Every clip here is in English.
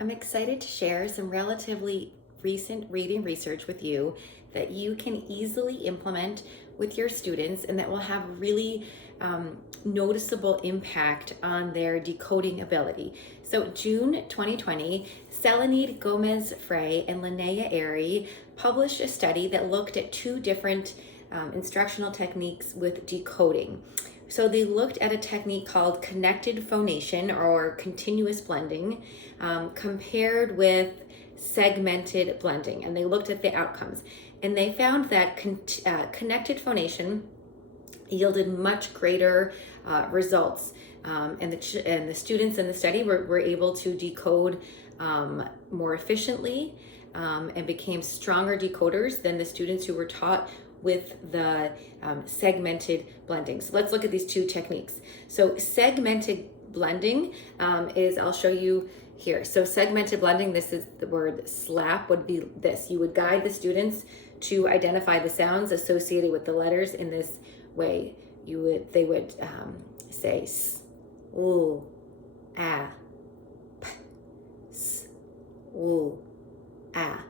I'm excited to share some relatively recent reading research with you that you can easily implement with your students and that will have really noticeable impact on their decoding ability. So June 2020, Selenide Gomez-Frey and Linnea Airy published a study that looked at two different instructional techniques with decoding. So they looked at a technique called Connected Phonation or continuous blending compared with segmented blending, and they looked at the outcomes. And they found that Connected Phonation yielded much greater results. And the students in the study were able to decode more efficiently and became stronger decoders than the students who were taught with the segmented blending. So let's look at these two techniques. So segmented blending I'll show you here. So segmented blending, this is the word slap would be this. You would guide the students to identify the sounds associated with the letters in this way. They would say s, oo, ah, p, s, oo, ah.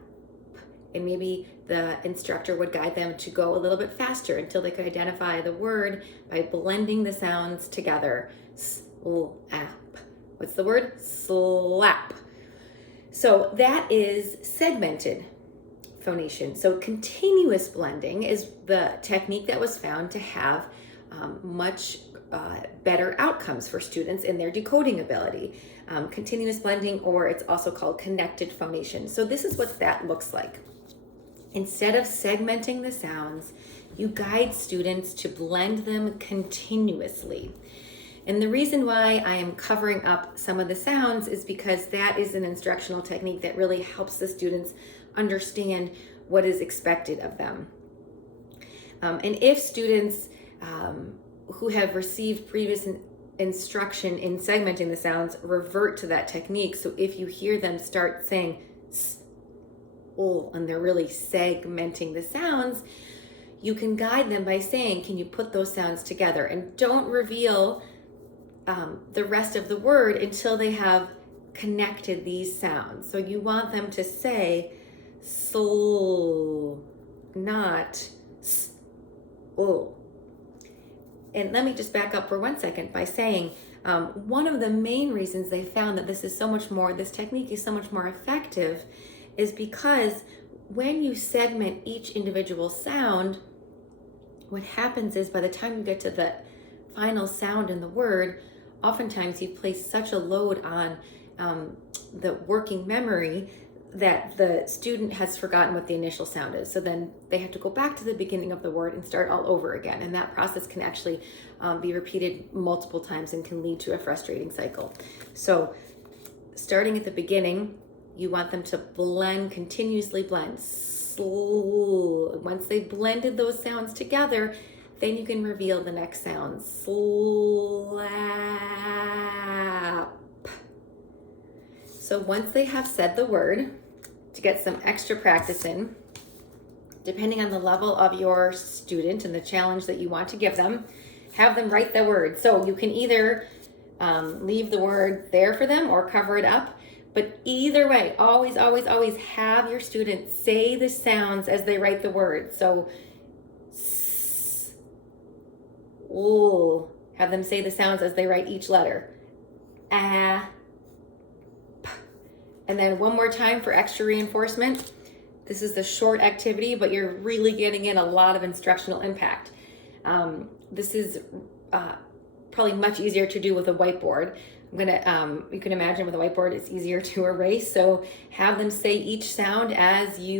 And maybe the instructor would guide them to go a little bit faster until they could identify the word by blending the sounds together. Slap. What's the word? Slap. So that is segmented phonation. So continuous blending is the technique that was found to have much better outcomes for students in their decoding ability. Continuous blending, or it's also called connected phonation. So this is what that looks like. Instead of segmenting the sounds, you guide students to blend them continuously. And the reason why I am covering up some of the sounds is because that is an instructional technique that really helps the students understand what is expected of them. And if students who have received previous instruction in segmenting the sounds revert to that technique, so if you hear them start saying s, oh, and they're really segmenting the sounds, you can guide them by saying, can you put those sounds together? And don't reveal the rest of the word until they have connected these sounds. So you want them to say soul, not s, oh. And let me just back up for 1 second by saying one of the main reasons they found that this technique is so much more effective is because when you segment each individual sound, what happens is by the time you get to the final sound in the word, oftentimes you place such a load on the working memory that the student has forgotten what the initial sound is. So then they have to go back to the beginning of the word and start all over again. And that process can actually be repeated multiple times and can lead to a frustrating cycle. So starting at the beginning, you want them to continuously blend. Once they've blended those sounds together, then you can reveal the next sound. Slap. So once they have said the word, to get some extra practice in, depending on the level of your student and the challenge that you want to give them, have them write the word. So you can either leave the word there for them or cover it up. But either way, always, always, always have your students say the sounds as they write the word. So, s, ooh, have them say the sounds as they write each letter. Ah, p. And then one more time for extra reinforcement. This is the short activity, but you're really getting in a lot of instructional impact. This is probably much easier to do with a whiteboard. You can imagine with a whiteboard, it's easier to erase. So have them say each sound as they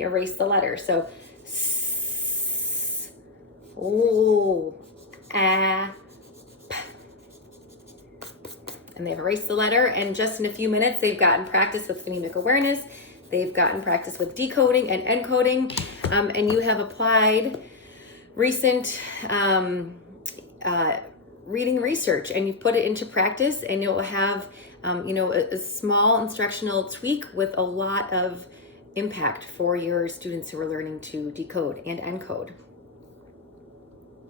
erase the letter. So s, ooh, ah, p. And they've erased the letter, and just in a few minutes, they've gotten practice with phonemic awareness. They've gotten practice with decoding and encoding, and you have applied recent reading research, and you've put it into practice, and it will have a small instructional tweak with a lot of impact for your students who are learning to decode and encode.